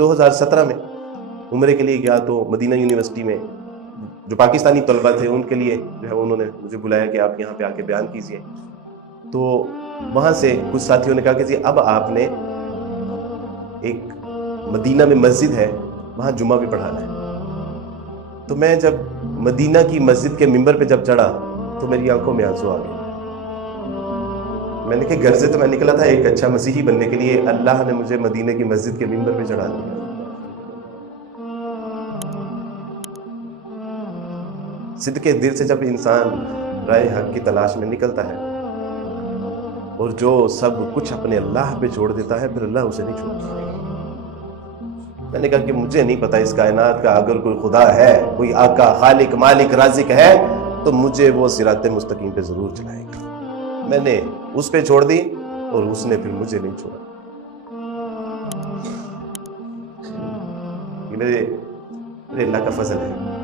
2017 میں عمرے کے لیے گیا تو مدینہ یونیورسٹی میں جو پاکستانی طلبہ تھے ان کے لیے جو ہے انہوں نے مجھے بلایا کہ آپ یہاں پہ آ کے بیان کیجئے. تو وہاں سے کچھ ساتھیوں نے کہا کہ جی اب آپ نے ایک مدینہ میں مسجد ہے وہاں جمعہ بھی پڑھانا ہے. تو میں جب مدینہ کی مسجد کے ممبر پہ جب چڑھا تو میری آنکھوں میں آنسو آ گئے. میں نے کہ گھر سے تو میں نکلا تھا ایک اچھا مسیحی بننے کے لیے، اللہ نے مجھے مدینہ کی مسجد کے ممبر پہ چڑھا دیا. صدقے دل سے جب انسان رائے حق کی تلاش میں نکلتا ہے اور جو سب کچھ اپنے اللہ پہ چھوڑ دیتا ہے پھر اللہ اسے نہیں چھوڑتا. میں نے کہا کہ مجھے نہیں پتا اس کائنات کا اگر کوئی خدا ہے، کوئی آقا، خالق، مالک، رازق ہے تو مجھے وہ صراط مستقیم پہ ضرور چلائے گا. میں نے اس پہ چھوڑ دی اور اس نے پھر مجھے نہیں چھوڑا. یہ میرے اللہ کا فضل ہے.